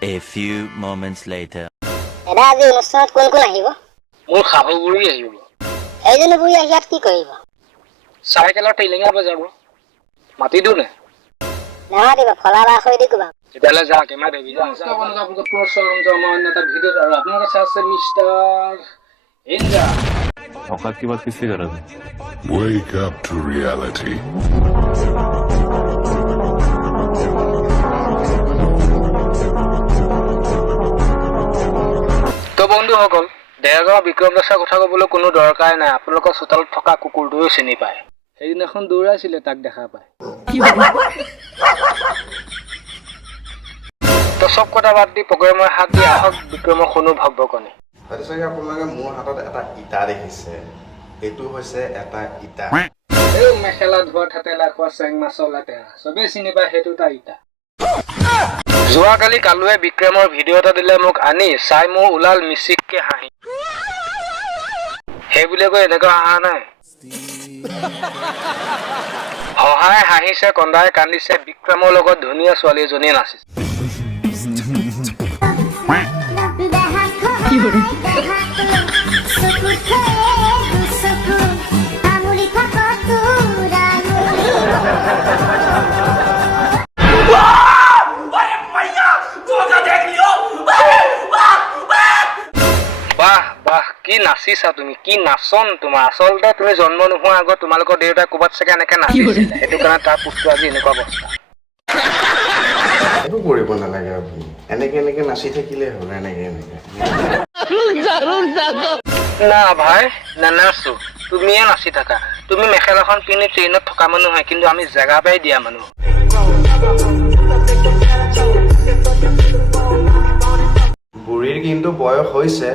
A few moments later. দাদা আজি অনুষ্ঠানত কোন কোন আহিব? মোৰ শাহু বুঢ়ী আহিব। এইজনী বুঢ়ী আহি ইয়াত কি কৰিব? চাইকেলৰ টিলিঙা বজাব। মাতি দিওঁ নে? নামাতিবা ফলা বা খৰি দি ক'বা। তেতিয়াহ'লে যা কেমেৰা দেবি যা। আপোনালোকৰ পুৰস্কাৰ আমাৰ অন্য এটা ভিডিঅ'ত আৰু আপোনালোকে চাই আছে মিষ্টাৰ ইন্দ্ৰা। औकात की बात किससे कर रहे थे? Wake up to reality. তো বন্ধুসকল, দেৰগাঁও বিক্ৰম দাসৰ কথা ক'বলৈ কোনো দৰকাৰ নাই। আপোনালোকৰ চোতালত থকা কুকুৰটোও চিনি পায়। সেইদিনাখন দৌৰাইছিলে তাক দেখা পায়। তো চব কথা বাদ দি প্ৰগ্ৰেমৰ হাত দি আহক বিক্ৰমৰ শুনো ভব্যকণে। হয়তো চাগে আপোনালোকে মোৰ হাতত এটা ইটা দেখিছে। এইটো হৈছে এটা ইটা। এই মেখেলা ধোৱা থেতেলা খোৱা চেং মাছৰ লেতেৰা চবেই চিনি পায়, সেইটো এটা ইটা। যোৱাকালি কালুৱে বিক্ৰমৰ ভিডিঅ' এটা দিলে মোক আনি, চাই মোৰ ওলাল মিচিককে হাঁহি। সেই বুলি কৈ এনেকুৱা হাঁহা নাই। সহায় হাঁহিছে, কন্দাই কান্দিছে, বিক্ৰমৰ লগত ধুনীয়া ছোৱালী এজনীয়ে নাচিছে। বাহ বাহ, কি নাচিছা তুমি, কি নাচন তোমাৰ। আচলতে তুমি জন্ম নোহোৱাৰ আগত তোমালোকৰ দেউতাই ক'ৰবাত চাগে এনেকে নাচিছিলে, সেইটো কাৰণে তাৰ পুতটো আজি এনেকুৱা অৱস্থা। একো কৰিব নালাগে আপুনি। এনেকে নাচি থাকিলে হ'ল। এনেকে না ভাই নানাচো, তুমিয়ে নাচি থাকা। তুমি মেখেলাখন পিন্ধি ট্ৰেইনত থকা মানুহ হয়, কিন্তু আমি জেগা পাই দিয়া মানুহ। বুঢ়ীৰ কিন্তু বয়স হৈছে,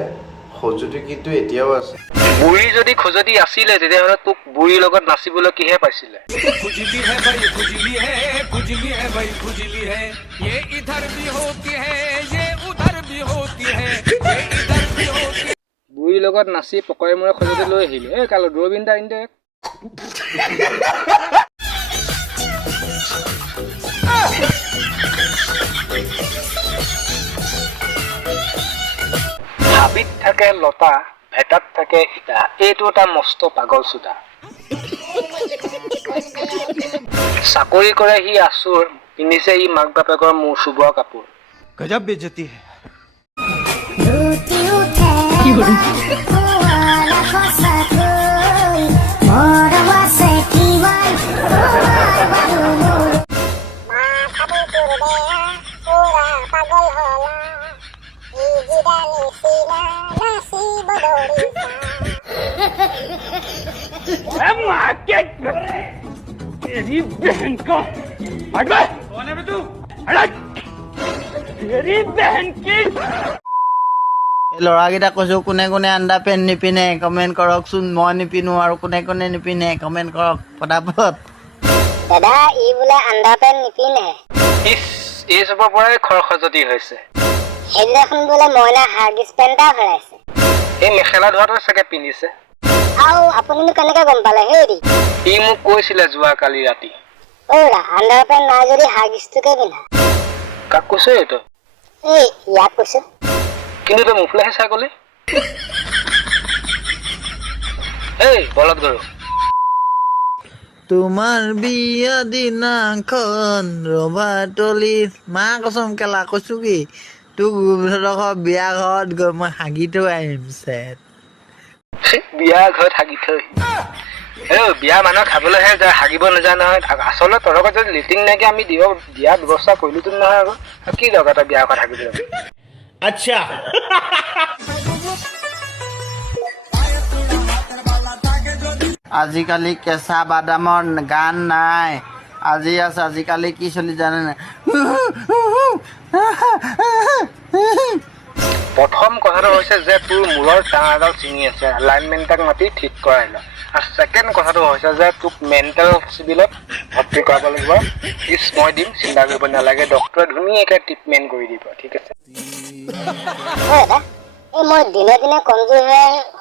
খজুতি কিন্তু এতিয়াও আছে। বুঢ়ী যদি খজুতি আছিলে তেতিয়াহ'লে তোক বুঢ়ীৰ লগত নাচিবলৈ কিহে পাইছিলে? বুঢ়ীৰ লগত নাচি পকৰে মূৰে খজুতি লৈ আহিলে। এই কালো দূৰবিন দা ইন্দে হাবিত থাকে লতা, ভেটাত থাকে ইটা। এইটো এটা মস্ত পাগল চোদা। চাকৰি কৰে সি আচুৰ, পিন্ধিছে ই মাক বাপেকৰ মূৰ চুবোৱা কাপোৰ। गजब बेइज्जती है। तेरी बहन का कौन है तू? तेरी बहन की ল'ৰাকেইটা কৈছোঁ, কোনে কোনে আণ্ডাৰপেণ্ট নিপিন্ধে কমেণ্ট কৰকচোন। মই নিপিন্ধো আৰু কোনে কোনে নিপিন্ধে কমেণ্ট কৰক ফটাফট। দাদা ই বোলে আণ্ডাৰপেণ্ট নিপিন্ধে। এই চবৰ পৰাই খৰখজতি হৈছে। সেইদিনাখন বোলে মইনা হাৰ্গিছ পেণ্ট এটা ভৰাইছে। এই মেখেলা ধোৱাটো চাগে পিন্ধিছে। আৰু আপুনিনো কেনেকে গম পালে? হেৰি ই মোক কৈছিলে যোৱাকালি ৰাতি। অ'ৰা আণ্ডাৰপেণ্ট নাই যদি হাৰ্গিছটোকে পিন্ধা। কাক কৈছে এইটো? এই ইয়াক কৈছো। কিন্তু তই মুফলেহে চাই গলি। এই বলদ গৰু, তোমাৰ বিয়া দিনাখন ৰভাতলিত মা কচম কেলা কৈছোঁ কি তোক বিয়া ঘৰত গৈ মই হাগি থৈ আহিম। বিয়া ঘৰত হাগি থৈ বিয়া মানুহ খাবলৈহে যায়, হাগিব নাযায় নহয়। আচলতে তহঁতৰ যদি লিটিং নাইকিয়া আমি দিয়া ব্যৱস্থা কৰিলোতো নহয়। আকৌ কি দৰকাৰ তই বিয়া ঘৰত হাগি থৈ? अच्छा আজিকালি কেঁচা বাদামৰ গান নাই, আজি আছে। আজিকালি কি চলি জানে নাই? প্ৰথম কথাটো হৈছে যে তোৰ মূৰৰ টাং এডাল ছিঙি আছে, লাইনমেন তাক মাতি ঠিক কৰাই ল। আৰু ছেকেণ্ড কথাটো হৈছে যে তোক মেণ্টেল চিভিলত ভৰ্তি কৰাব লাগিব। ফিজ মই দিম, চিন্তা কৰিব নালাগে, ডক্টৰে ধুনীয়াকৈ ট্ৰিটমেণ্ট কৰি দিব, ঠিক আছে? দাদা এই মই দিনে দিনে কমজোৰি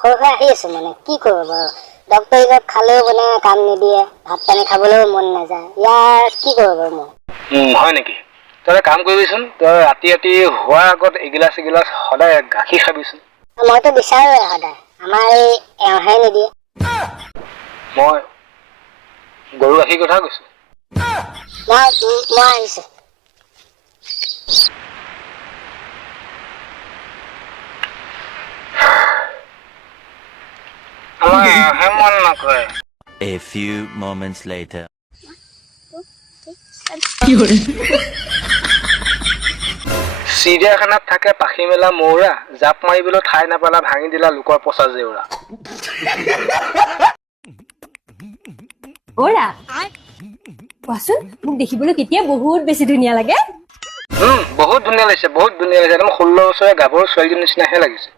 হৈ আহি আছো, মানে কি কৰিব বাৰু? ডক্টৰ ইজত খালেও মানে কাম নিদিয়ে, ভাত পানী খাবলৈও মন নাযায়, ইয়াৰ কি কৰিব বাৰু মই? হয় নেকি? তই কাম কৰিবিচোন, তই ৰাতি ৰাতি হোৱাৰ আগত এগিলাচ এগিলাচ সদায় গাখীৰ খাবিচোন। মইতো বিচাৰোৱে সদায়, আমাৰ এই এওঁহে নিদিয়ে। মই গৰু গাখীৰ কথা কৈছো। মই আহিছো। আমাৰ এওঁহে মন নকৰে। A few moments later. চিৰিয়াখানাত থাকে পাখি মেলা মৌৰা, জাপ মাৰিবলৈ ঠাই নাপালা ভাঙি দিলা লোকৰ পচা জেউৰা। অৰা কোৱাচোন, মোক দেখিবলৈ কেতিয়া বহুত বেছি ধুনীয়া লাগে? বহুত ধুনীয়া লাগিছে, বহুত ধুনীয়া লাগিছে, একদম 16 বছৰীয়া গাভৰু ছোৱালীজনীৰ নিচিনাহে লাগিছে।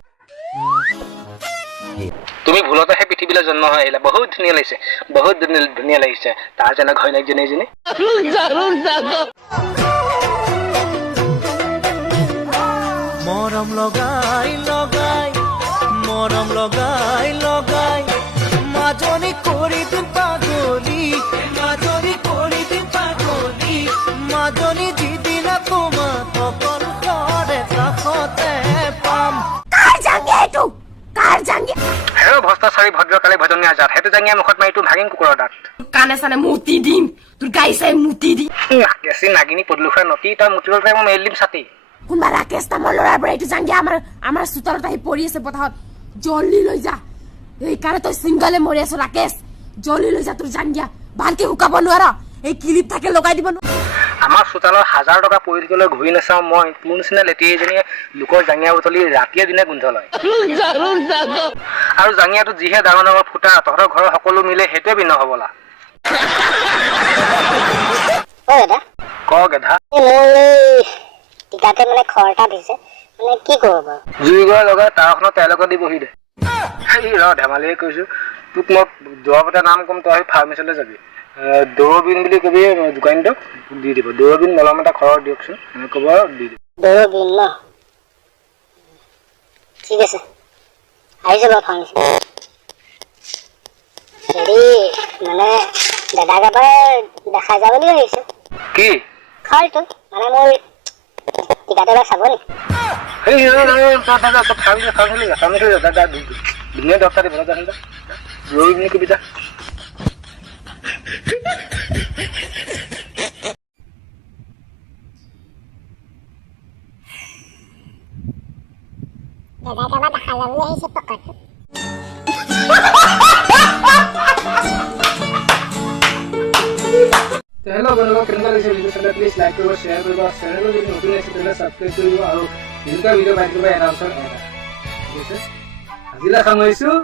তুমি ভুলতেহে পৃথিৱীলৈ জন্ম হৈ আহিলা, বহুত ধুনীয়া লাগিছে, বহুত ধুনীয়া লাগিছে। তাৰ যেনে ঘৈণীয়েকজনী এজনী মৰম লগাই লগাই মৰম লগাই লগাই মাজনী কৰি দিম পাগলী, মাজনী কৰি দিম পাগলী, মাজনী যিদিনা তোমাক অকল ঘৰে কাষতে পাম। কাৰ জাংগিয়া এইটো? কাৰ জাংগিয়া? হেৰ ভ্ৰষ্টাচাৰী ভদ্ৰকালী ভজনীয়া জাত, সেইটো জাঙিয়া মুখত মাৰি তোৰ ভাগিন কুকুৰৰ দাঁত। কাণে চানে মুতি দিম, তোৰ গাই চাই মুতি দিম। কেঁচি নাগিনী পদলুখা নতি, তই মুতিলৈ মই মেলি দিম ছাতি। কোনোবা ৰাকেশ নামৰ ল'ৰাৰ পৰা এইটো জাংগিয়া আমাৰ চোতালত আহি পৰি আছে পথাৰত, জল্দি লৈ যা। এইকাৰণে তই চিংগলে মৰি আছ ৰাকেশ, জল্দি লৈ যা তোৰ জাংগিয়া। ভালকে শুকাব নোৱাৰ, এই ক্লিপ থাকে লগাই দিব নোৱাৰ। আমাৰ চোতালত 1000 টকা পৰি থাকিলেও ঘূৰি নাচাওঁ মই, তোৰ নিচিনা লেটিয়ে এজনীয়ে লোকৰ জাঙিয়া বুটলি ৰাতিয়ে দিনে গোন্ধ লয়। আৰু জাঙিয়াটো যিহে ডাঙৰ ডাঙৰ ফুটা, তহঁতৰ ঘৰৰ সকলো মিলে সেইটোৱে ভিন্ন হবলা। দাদা ক গেধা। মোৰ এই টিকাতে মানে খৰ এটা দিছে, মানে কি কৰিব বাৰু? জুই গৰা লগাই তাওখনত তেলকে দি বহি দে। এই ৰ ধেমালিয়ে কৈছো, তোক মই দৰৱ এটা নাম ক'ম, তই ফাৰ্মাচীলৈ যাবি, দৌৰবিন বুলি কবি দোকানীটোক, দি দিব। দৌৰবিন মলম এটা ঘৰত দিয়কচোন, ক'ব দি দিব। দৌৰবিন ন? ঠিক আছে, আহিছো বাৰু ফাৰ্মাচী। হেৰি মানে দাদাক এবাৰ দেখাই যাব বুলি ভাবিছো। কি খৰটো মানে মোৰ টিকাটো এবাৰ চাব নেকি? ধুনীয়া দৰকাৰ দিব দৌৰবিন কবি যা। দাদাক এবাৰ দেখাই যাব বুলি আহিছো পকাটো। হেল্ল' বন্ধু, কেনেকুৱা লাগিছে ভিডিঅ' চালে প্লিজ লাইক কৰিব, শ্বেয়াৰ কৰিব, চেনেলটো যদি নতুন আছে তেতিয়াহ'লে ছাবস্ক্ৰাইব কৰিব, আৰু এনেকুৱা ভিডিঅ' পাই থাকিব এটা ওচৰত এটা। ঠিক আছে, আজিলৈ সামৰিছোঁ।